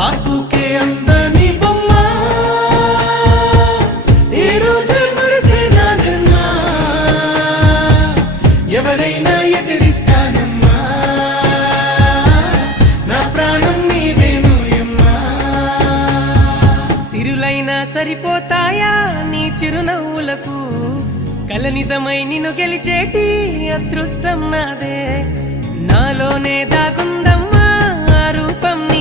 బాపుకే అందని బొమ్మ ఈ రోజే మురిసే నా జన్మ ఎవరైనా ఎదిరిస్తానమ్మా నా ప్రాణం నీదేను యమ్మా సిరులైనా సరిపోతాయా నీ చిరునవ్వులకు కల నిజమై నిన్ను గెలిచేటి అదృష్టం నాదే నాలోనే దాగుందమ్మా ఆ రూపం నీ